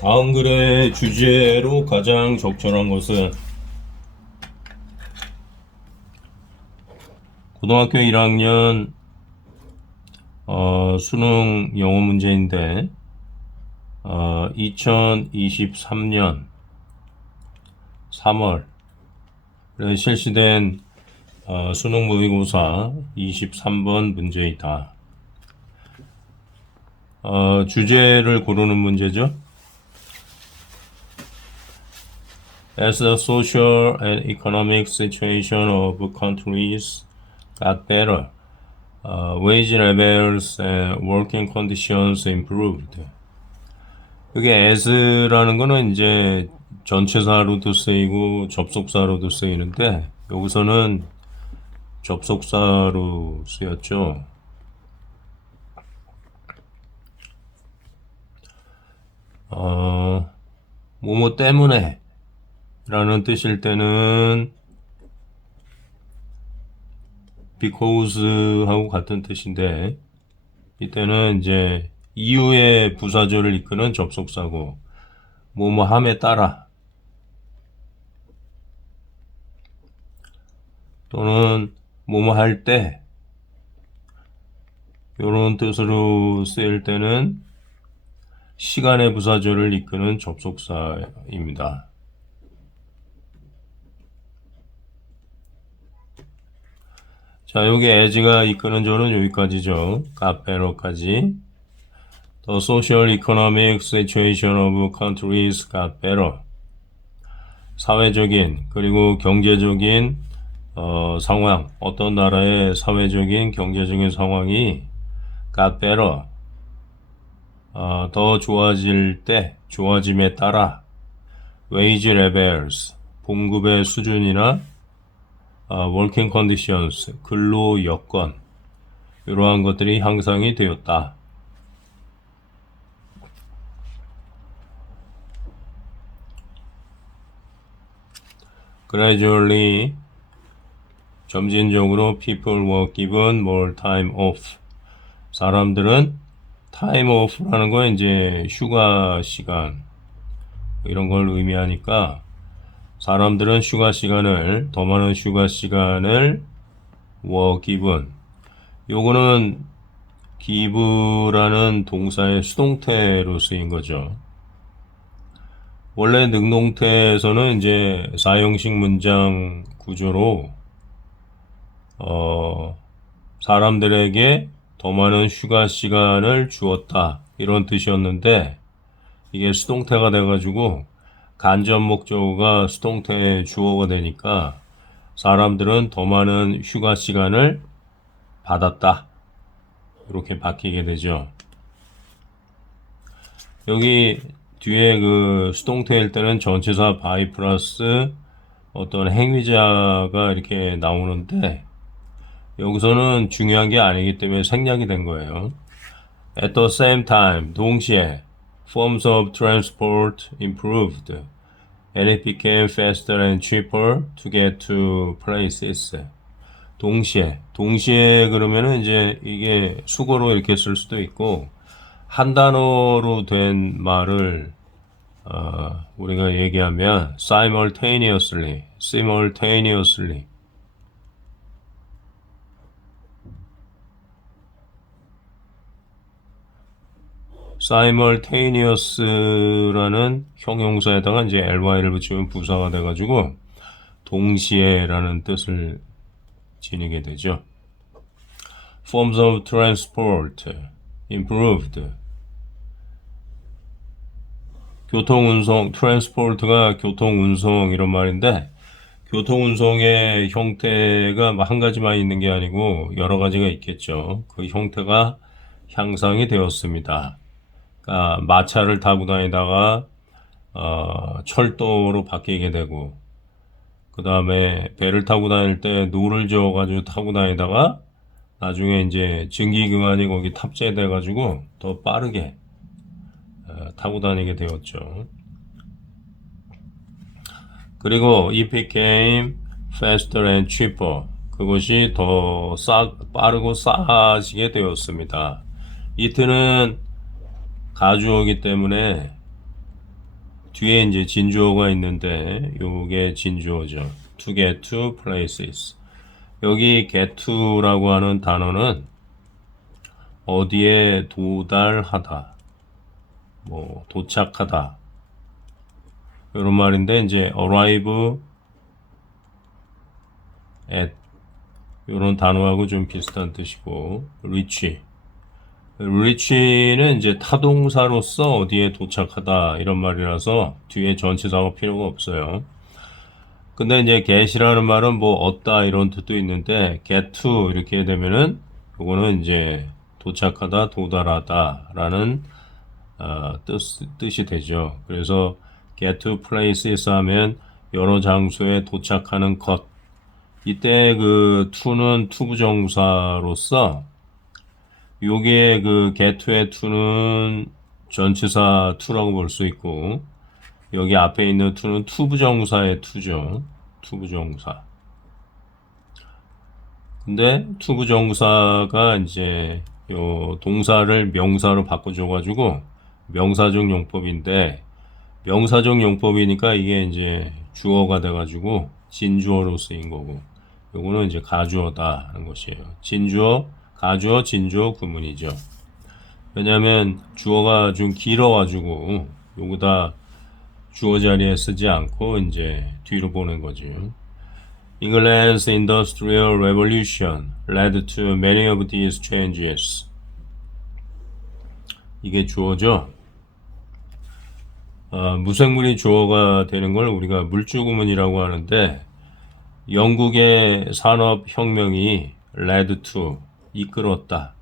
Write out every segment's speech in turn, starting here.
다음 글의 주제로 가장 적절한 것은 고등학교 1학년 수능 영어 문제인데 2023년 3월에 실시된 수능 모의고사 23번 문제이다. 주제를 고르는 문제죠. As the social and economic situation of countries got better, wage levels and working conditions improved. 여기 as라는 거는 이제 전체사로도 쓰이고 접속사로도 쓰이는데 여기서는 접속사로 쓰였죠. 뭐뭐 때문에 라는 뜻일 때는 because하고 같은 뜻인데 이때는 이제 이유의 부사절을 이끄는 접속사고 뭐뭐함에 따라 또는 뭐뭐 할 때 이런 뜻으로 쓰일 때는 시간의 부사절을 이끄는 접속사입니다. 자, 여기 as가 이끄는 절은 여기까지죠. got better까지. The social economic situation of countries got better. 사회적인 그리고 경제적인 상황, 어떤 나라의 사회적인 경제적인 상황이 got better, 더 좋아질 때, 좋아짐에 따라 wage levels, 봉급의 수준이나 working conditions, 근로 여건, 이러한 것들이 향상이 되었다. Gradually, 점진적으로 people were given more time off. 사람들은 time off라는 건 이제 휴가 시간 이런 걸 의미하니까 사람들은 휴가 시간을 더 많은 휴가 시간을 were given. 요거는 give라는 동사의 수동태로 쓰인 거죠. 원래 능동태에서는 이제 사형식 문장 구조로 사람들에게 더 많은 휴가 시간을 주었다 이런 뜻이었는데 이게 수동태가 돼가지고 간접 목적어가 수동태의 주어가 되니까 사람들은 더 많은 휴가 시간을 받았다 이렇게 바뀌게 되죠. 여기 뒤에 그 수동태일 때는 전치사 by 플러스 어떤 행위자가 이렇게 나오는데 여기서는 중요한 게 아니기 때문에 생략이 된 거예요. At the same time, 동시에 forms of transport improved and it became faster and cheaper to get to places. 동시에 그러면은 이제 이게 수거로 이렇게 쓸 수도 있고 한 단어로 된 말을 우리가 얘기하면 simultaneously simultaneous라는 형용사에다가 이제 ly를 붙이면 부사가 돼가지고 동시에라는 뜻을 지니게 되죠. Forms of transport improved. 교통운송, transport가 교통운송 이런 말인데 교통운송의 형태가 한 가지만 있는 게 아니고 여러 가지가 있겠죠. 그 형태가 향상이 되었습니다. 그러니까 마차를 타고 다니다가 철도로 바뀌게 되고 그 다음에 배를 타고 다닐 때 노를 저어가지고 타고 다니다가 나중에 이제 증기기관이 거기 탑재돼가지고 더 빠르게 타고 다니게 되었죠. 그리고 it became faster and cheaper. 그것이 더 빠르고 싸지게 되었습니다. it는 가주어이기 때문에 뒤에 이제 진주어가 있는데 요게 진주어죠. to get to places. 여기 get to라고 하는 단어는 어디에 도달하다, 뭐 도착하다 이런 말인데 이제 arrive at 이런 단어하고 좀 비슷한 뜻이고 reach는 이제 타동사로서 어디에 도착하다 이런 말이라서 뒤에 전치사가 필요가 없어요. 근데 이제 get이라는 말은 뭐 얻다 이런 뜻도 있는데 get to 이렇게 되면은 요거는 이제 도착하다, 도달하다 라는 뜻이 되죠. 그래서 get to places 하면 여러 장소에 도착하는 것. 이때 그 to는 투부정사로서 요게 그 get to의 to는 전치사 to라고 볼 수 있고 여기 앞에 있는 to는 투부정사의 to죠. 투부정사. 근데 투부정사가 이제 요 동사를 명사로 바꿔줘가지고 명사적 용법인데 명사적 용법이니까 이게 이제 주어가 돼가지고 진주어로 쓰인 거고 요거는 이제 가주어다 하는 것이에요. 진주어, 가주어, 진주어 구문이죠. 왜냐면 주어가 좀 길어가지고 요거 다 주어 자리에 쓰지 않고 이제 뒤로 보낸 거죠. England's Industrial Revolution led to many of these changes. 이게 주어죠. 무생물이 주어가 되는 걸 우리가 물주구문이라고 하는데 영국의 산업혁명이 led to, 이끌었다.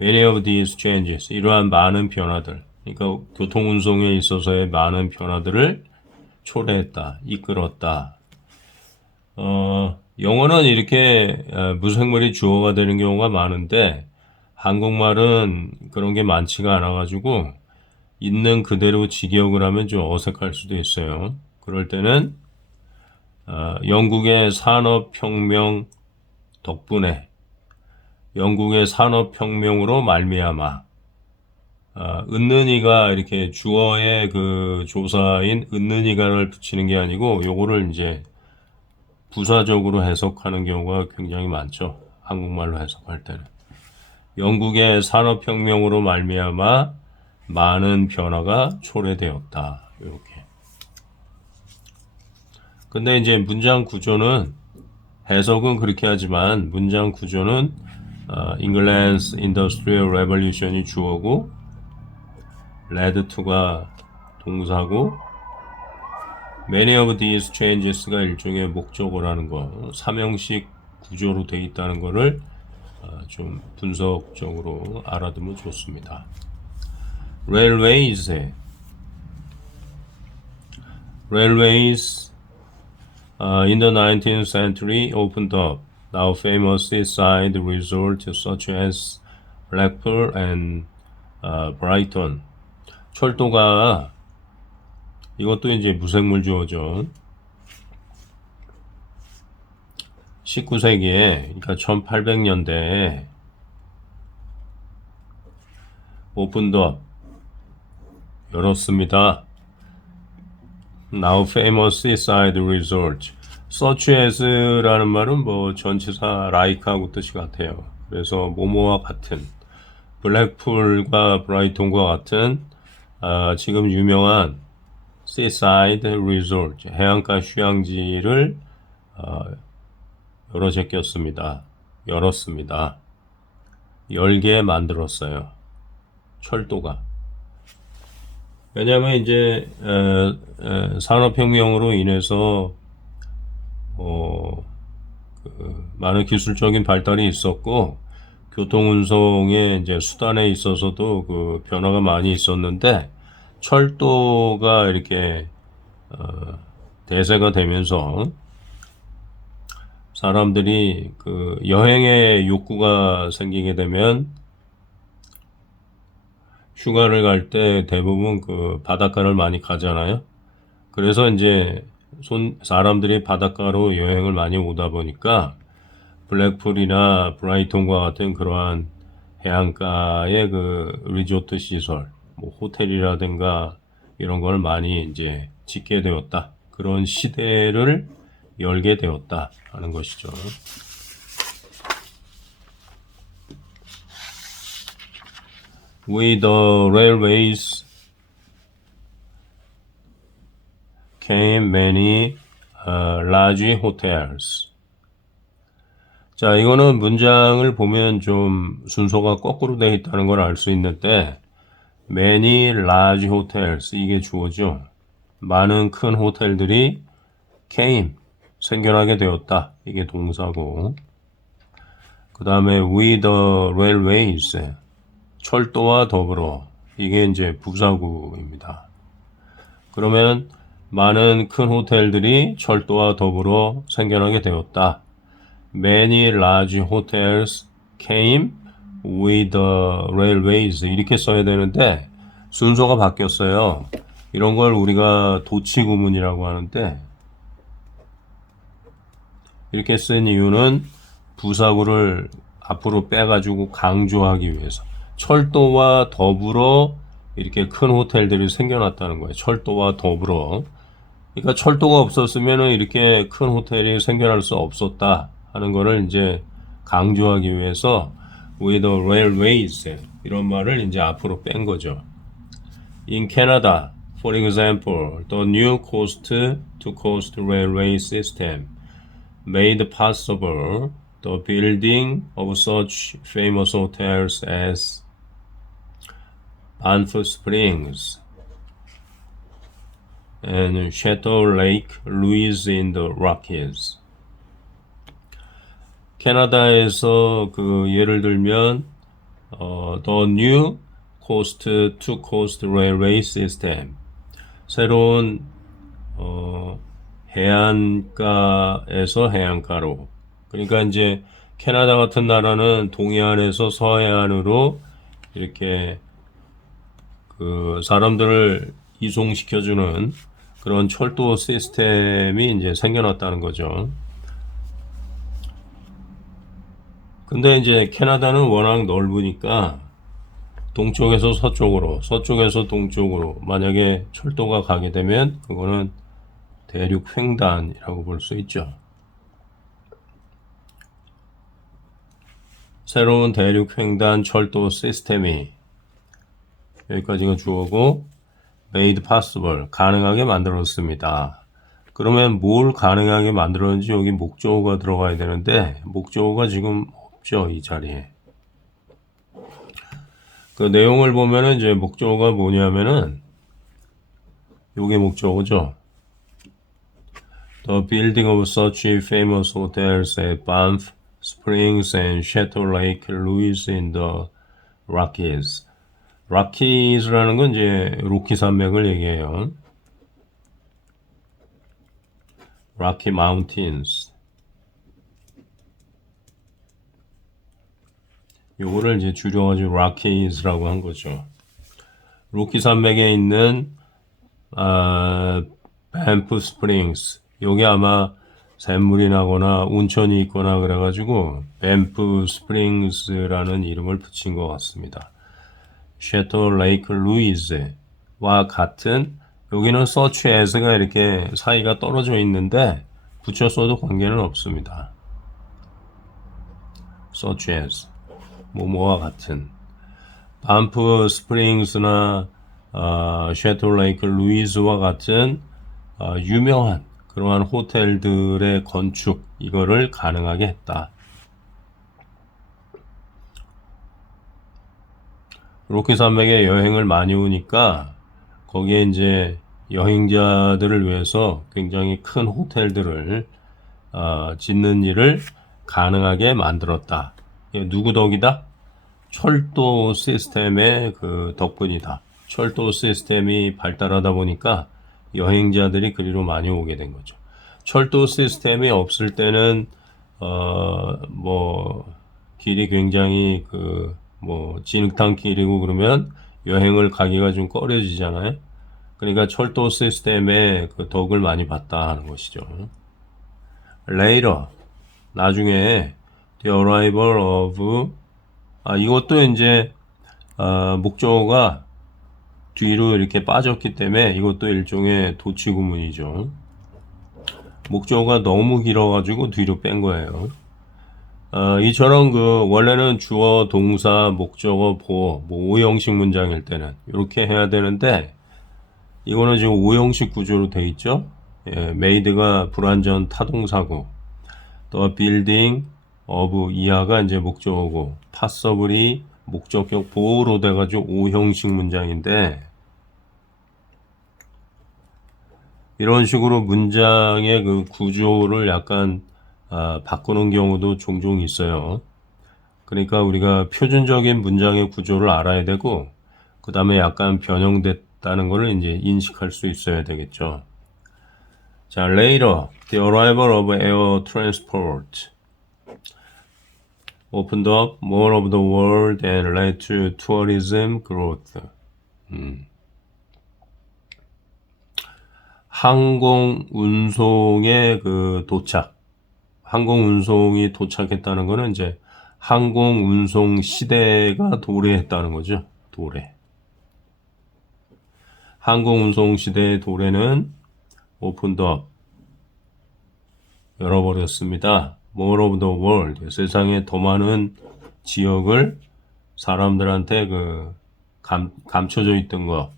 Many of these changes, 이러한 많은 변화들, 그러니까 교통운송에 있어서의 많은 변화들을 초래했다, 이끌었다. 영어는 이렇게 무생물이 주어가 되는 경우가 많은데 한국말은 그런 게 많지가 않아가지고 있는 그대로 직역을 하면 좀 어색할 수도 있어요. 그럴 때는 영국의 산업혁명 덕분에 영국의 산업혁명으로 말미암아 은는이가 이렇게 주어의 그 조사인 은는이가를 붙이는 게 아니고 요거를 이제 부사적으로 해석하는 경우가 굉장히 많죠. 한국말로 해석할 때는. 영국의 산업혁명으로 말미암아 많은 변화가 초래되었다. 이렇게. 근데 이제 문장 구조는 해석은 그렇게 하지만 문장 구조는 England's Industrial Revolution이 주어고 led to가 동사고 Many of these changes가 일종의 목적어라는 거, 삼형식 구조로 되어 있다는 거를 좀 분석적으로 알아두면 좋습니다. Railways in the 19th century opened up, now famous seaside resorts such as Blackpool and Brighton. 철도가 이것도 이제 무생물 주어죠. 19세기에, 그러니까 1800년대에 오픈더 열었습니다. Now famous seaside resort. such as라는 말은 뭐 전치사 like하고 뜻이 같아요. 그래서 뭐뭐와 같은 블랙풀과 브라이톤과 같은 지금 유명한 seaside resort 해안가 휴양지를 열었습니다. 열게 만들었어요. 철도가. 왜냐하면 이제 산업혁명으로 인해서 많은 기술적인 발달이 있었고 교통운송의 이제 수단에 있어서도 그 변화가 많이 있었는데 철도가 이렇게 대세가 되면서 사람들이 그 여행의 욕구가 생기게 되면 휴가를 갈 때 대부분 그 바닷가를 많이 가잖아요. 그래서 이제 사람들이 바닷가로 여행을 많이 오다 보니까 블랙풀이나 브라이톤과 같은 그러한 해안가의 그 리조트 시설, 뭐 호텔이라든가 이런 걸 많이 이제 짓게 되었다. 그런 시대를 열게 되었다 하는 것이죠. With the railways came many large hotels. 자, 이거는 문장을 보면 좀 순서가 거꾸로 되어 있다는 걸 알 수 있는데 many large hotels 이게 주어죠. 많은 큰 호텔들이 came 생겨나게 되었다. 이게 동사고 그 다음에 with the railways 철도와 더불어 이게 이제 부사구입니다. 그러면 많은 큰 호텔들이 철도와 더불어 생겨나게 되었다. Many large hotels came with the railways 이렇게 써야 되는데 순서가 바뀌었어요. 이런 걸 우리가 도치구문이라고 하는데 이렇게 쓴 이유는 부사구를 앞으로 빼가지고 강조하기 위해서 철도와 더불어 이렇게 큰 호텔들이 생겨났다는 거예요. 철도와 더불어. 그러니까 철도가 없었으면 이렇게 큰 호텔이 생겨날 수 없었다 하는 거를 이제 강조하기 위해서 with the railways 이런 말을 이제 앞으로 뺀 거죠. In Canada, for example, the new coast-to-coast railway system made possible the building of such famous hotels as Banff Springs and Chateau Lake Louise in the Rockies. 캐나다에서 그 예를 들면 the new coast-to-coast railway system 새로운 해안가에서 해안가로 그러니까 이제 캐나다 같은 나라는 동해안에서 서해안으로 이렇게 그 사람들을 이송시켜주는 그런 철도 시스템이 이제 생겨났다는 거죠. 근데 이제 캐나다는 워낙 넓으니까 동쪽에서 서쪽으로, 서쪽에서 동쪽으로 만약에 철도가 가게 되면 그거는 대륙 횡단이라고 볼 수 있죠. 새로운 대륙 횡단 철도 시스템이 여기까지가 주어고 made possible 가능하게 만들었습니다. 그러면 뭘 가능하게 만들었는지 여기 목적어가 들어가야 되는데 목적어가 지금 없죠, 이 자리에. 그 내용을 보면은 이제 목적어가 뭐냐면은 요게 목적어죠. The building of such famous hotels at Banff Springs and Chateau Lake Louise in the Rockies. Rockies라는 건 이제 로키 산맥을 얘기해요. Rocky Mountains. 요거를 이제 줄여가지고 Rockies라고 한 거죠. 로키 산맥에 있는 밴프 스프링스. 요게 아마 샘물이 나거나 온천이 있거나 그래가지고 밴프 스프링스라는 이름을 붙인 것 같습니다. 셰토 레이크 루이즈와 같은 여기는 서치 에스가 이렇게 사이가 떨어져 있는데 붙였어도 관계는 없습니다. 서치 에스 뭐뭐와 같은 반프 스프링스나 셰토 레이크 루이즈와 같은 유명한 그러한 호텔들의 건축 이거를 가능하게 했다. 로키 산맥에 여행을 많이 오니까 거기에 이제 여행자들을 위해서 굉장히 큰 호텔들을 짓는 일을 가능하게 만들었다. 누구 덕이다? 철도 시스템의 그 덕분이다. 철도 시스템이 발달하다 보니까 여행자들이 그리로 많이 오게 된 거죠. 철도 시스템이 없을 때는 뭐 길이 굉장히 진흙탕 길이고 그러면 여행을 가기가 좀 꺼려지잖아요. 그러니까 철도 시스템의 그 덕을 많이 봤다 하는 것이죠. Later, 나중에 the arrival of 이것도 이제 목적어가 뒤로 이렇게 빠졌기 때문에 이것도 일종의 도치 구문이죠. 목적어가 너무 길어가지고 뒤로 뺀 거예요. 이처럼 원래는 주어, 동사, 목적어, 보어, 뭐 5형식 문장일 때는 이렇게 해야 되는데 이거는 지금 5형식 구조로 돼 있죠. 예, made가 불완전 타동사고, 또 building, of 이하가 이제 목적어고, passably 목적격 보호로 돼가지고 5형식 문장인데 이런 식으로 문장의 그 구조를 약간 바꾸는 경우도 종종 있어요. 그러니까 우리가 표준적인 문장의 구조를 알아야 되고, 그 다음에 약간 변형됐다는 것을 이제 인식할 수 있어야 되겠죠. 자, later, the arrival of air transport opened up more of the world and led to tourism growth. 항공 운송의 그 도착, 항공 운송이 도착했다는 거는 이제 항공 운송 시대가 도래했다는 거죠. 도래. 항공 운송 시대의 도래는 opened up, 열어버렸습니다. more of the world, 세상에 더 많은 지역을 사람들한테 감춰져 있던 거.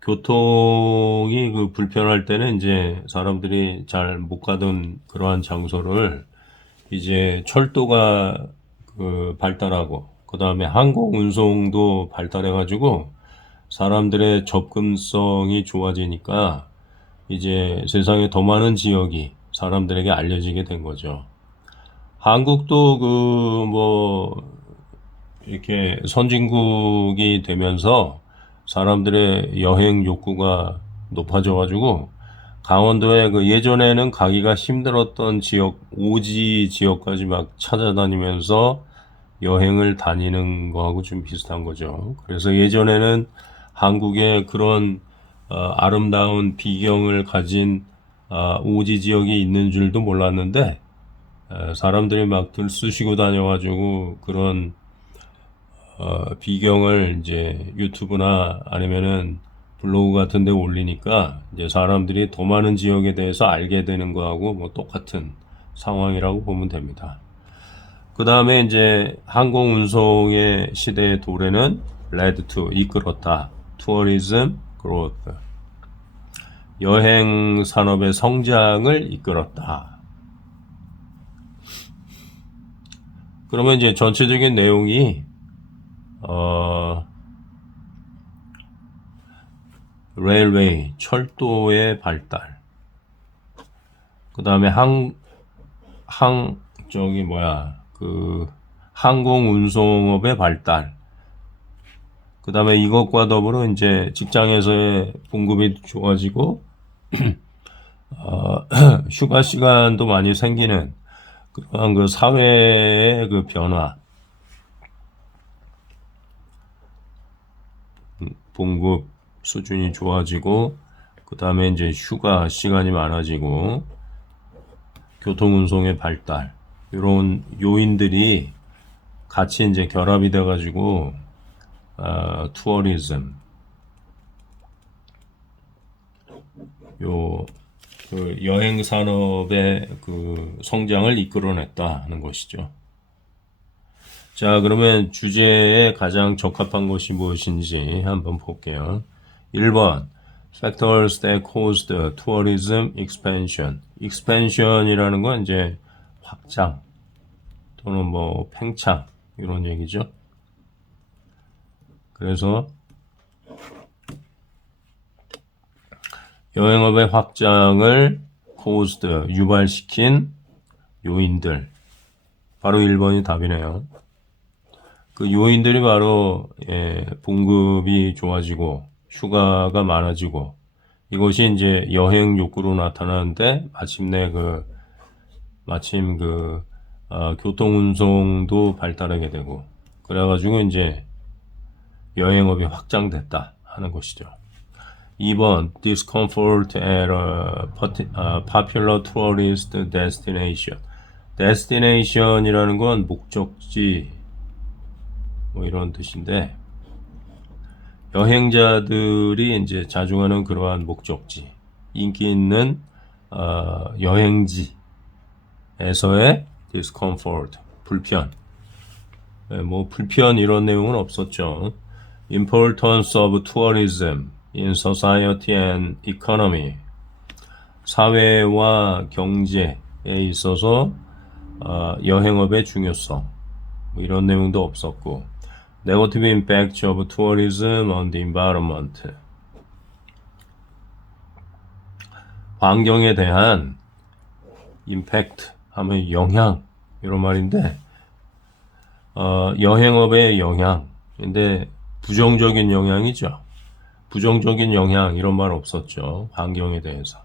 교통이 불편할 때는 이제 사람들이 잘 못 가던 그러한 장소를 이제 철도가 발달하고, 그 다음에 항공 운송도 발달해가지고 사람들의 접근성이 좋아지니까 이제 세상에 더 많은 지역이 사람들에게 알려지게 된 거죠. 한국도 이렇게 선진국이 되면서 사람들의 여행 욕구가 높아져가지고 강원도에 예전에는 가기가 힘들었던 지역, 오지 지역까지 막 찾아다니면서 여행을 다니는 거하고 좀 비슷한 거죠. 그래서 예전에는 한국에 그런 아름다운 비경을 가진 오지 지역이 있는 줄도 몰랐는데 사람들이 막 들쑤시고 다녀가지고 그런 비경을 이제 유튜브나 아니면은 블로그 같은 데 올리니까 이제 사람들이 더 많은 지역에 대해서 알게 되는 거하고 뭐 똑같은 상황이라고 보면 됩니다. 그 다음에 이제 항공 운송의 시대의 도래는 led to, 이끌었다. tourism growth, 여행 산업의 성장을 이끌었다. 그러면 이제 전체적인 내용이 레일웨이, 철도의 발달. 그 다음에 항공 운송업의 발달. 그 다음에 이것과 더불어 이제 직장에서의 봉급이 좋아지고, 휴가 시간도 많이 생기는 그런 사회의 변화. 봉급 수준이 좋아지고, 그 다음에 이제 휴가 시간이 많아지고, 교통운송의 발달, 이런 요인들이 같이 이제 결합이 돼가지고, 투어리즘, 여행 산업의 성장을 이끌어냈다는 것이죠. 자, 그러면 주제에 가장 적합한 것이 무엇인지 한번 볼게요. 1번, factors that caused tourism expansion. expansion이라는 건 이제 확장 또는 팽창 이런 얘기죠. 그래서 여행업의 확장을 caused, 유발시킨 요인들. 바로 1번이 답이네요. 그 요인들이 바로 봉급이 좋아지고 휴가가 많아지고, 이것이 이제 여행 욕구로 나타나는데 마침 교통운송도 발달하게 되고, 그래가지고 이제 여행업이 확장됐다 하는 것이죠. 2번, discomfort at a popular tourist destination. destination이라는 건 목적지 이런 뜻인데, 여행자들이 이제 자중하는 그러한 목적지, 인기 있는 여행지에서의 discomfort, 불편. 뭐 불편 이런 내용은 없었죠. Importance of tourism in society and economy. 사회와 경제에 있어서 여행업의 중요성. 뭐 이런 내용도 없었고. Negative impact of tourism on the environment. 환경에 대한 impact 하면 영향 이런 말인데 여행업의 영향. 근데 부정적인 영향이죠. 부정적인 영향 이런 말 없었죠. 환경에 대해서.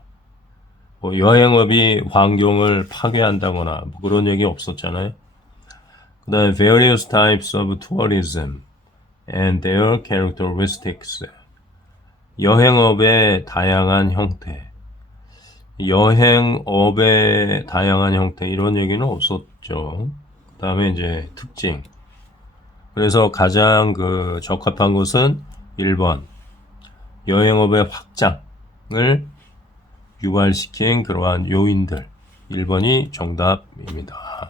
뭐 여행업이 환경을 파괴한다거나 뭐 그런 얘기 없었잖아요. 그 다음에 various types of tourism and their characteristics. 여행업의 다양한 형태. 여행업의 다양한 형태 이런 얘기는 없었죠. 그 다음에 이제 특징. 그래서 가장 적합한 것은 1번. 여행업의 확장을 유발시킨 그러한 요인들. 1번이 정답입니다.